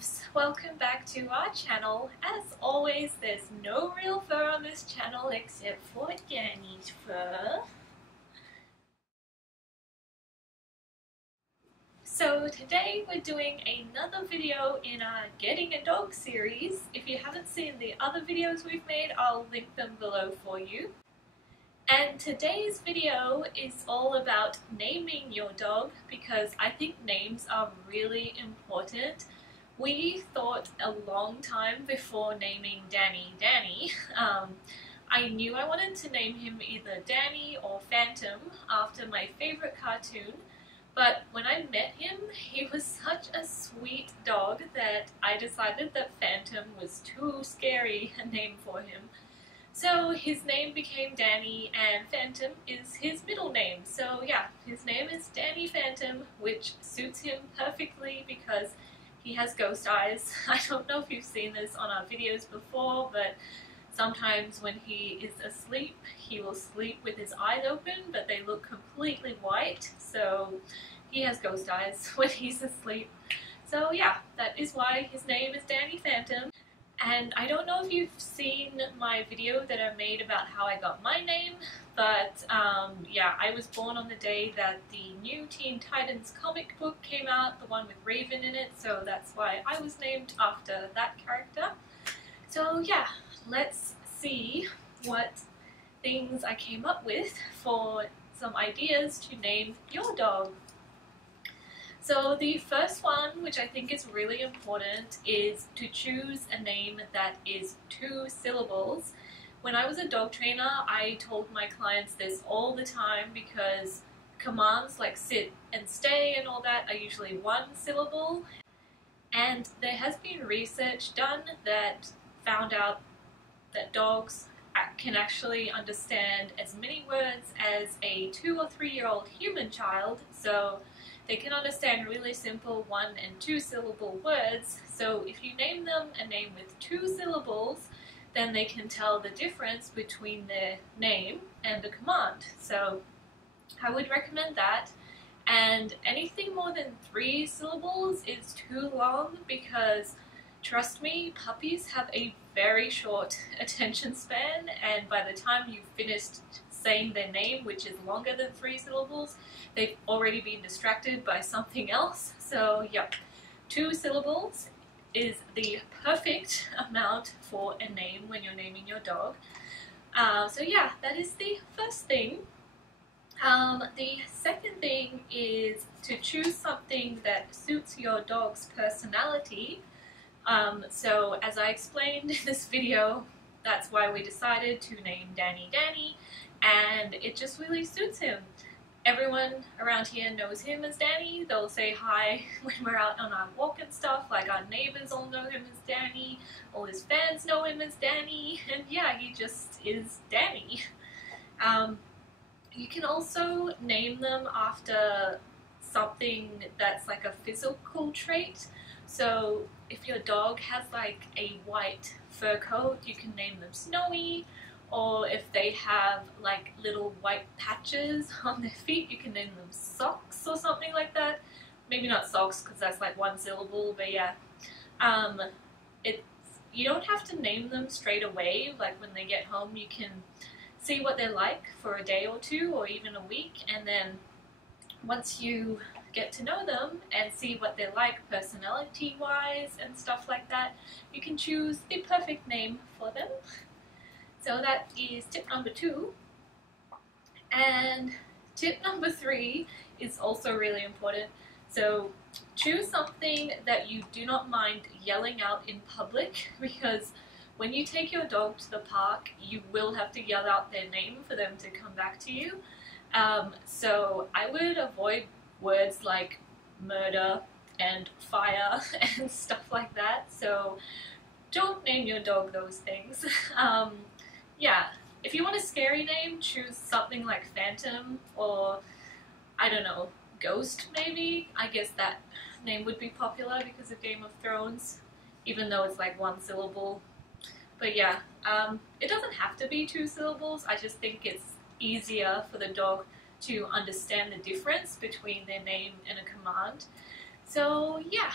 Fluffs! Welcome back to our channel. As always, there's no real fur on this channel except for Danny's fur. So today we're doing another video in our Getting a Dog series. If you haven't seen the other videos we've made, I'll link them below for you. And today's video is all about naming your dog because I think names are really important. We thought a long time before naming Danny Danny. I knew I wanted to name him either Danny or Phantom after my favorite cartoon, but when I met him, he was such a sweet dog that I decided that Phantom was too scary a name for him. So his name became Danny, and Phantom is his middle name. So yeah, his name is Danny Phantom, which suits him perfectly because he has ghost eyes. I don't know if you've seen this on our videos before, but sometimes when he is asleep, he will sleep with his eyes open, but they look completely white. So he has ghost eyes when he's asleep. So yeah, that is why his name is Danny Phantom. And I don't know if you've seen my video that I made about how I got my name, but yeah, I was born on the day that the new Teen Titans comic book came out, the one with Raven in it, so that's why I was named after that character. So yeah, let's see what things I came up with for some ideas to name your dog. So the first one, which I think is really important, is to choose a name that is 2 syllables. When I was a dog trainer, I told my clients this all the time because commands like sit and stay and all that are usually 1 syllable. And there has been research done that found out that dogs can actually understand as many words as a 2 or 3-year-old human child. So they can understand really simple 1 and 2 syllable words, so if you name them a name with 2 syllables, then they can tell the difference between their name and the command. So I would recommend that. And anything more than 3 syllables is too long because, trust me, puppies have a very short attention span, and by the time you've finished saying their name, which is longer than 3 syllables, they've already been distracted by something else. So yep, 2 syllables is the perfect amount for a name when you're naming your dog. So yeah, that is the first thing. The second thing is to choose something that suits your dog's personality. So as I explained in this video, that's why we decided to name Danny Danny, and it just really suits him. Everyone around here knows him as Danny. They'll say hi when we're out on our walk and stuff, like our neighbors all know him as Danny, all his fans know him as Danny, and yeah, he just is Danny. You can also name them after something that's like a physical trait. So if your dog has like a white fur coat, you can name them Snowy. Or if they have like little white patches on their feet, you can name them Socks or something like that. Maybe not Socks because that's like 1 syllable, but yeah. You don't have to name them straight away. Like when they get home, you can see what they're like for a day or 2 or even a week, and then once you get to know them and see what they're like personality-wise and stuff like that, you can choose the perfect name for them. So that is tip number 2. And tip number 3 is also really important. So choose something that you do not mind yelling out in public, because when you take your dog to the park, you will have to yell out their name for them to come back to you. So I would avoid words like murder and fire and stuff like that. So don't name your dog those things. Yeah, if you want a scary name, choose something like Phantom or, I don't know, Ghost maybe. I guess that name would be popular because of Game of Thrones, even though it's like 1 syllable. But yeah, it doesn't have to be 2 syllables. I just think it's easier for the dog to understand the difference between their name and a command. So yeah.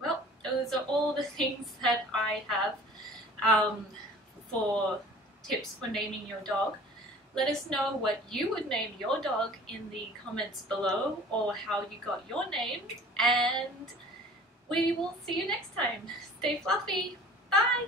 Well, those are all the things that I have for tips for naming your dog. Let us know what you would name your dog in the comments below, or how you got your name, and we will see you next time. Stay fluffy. Bye!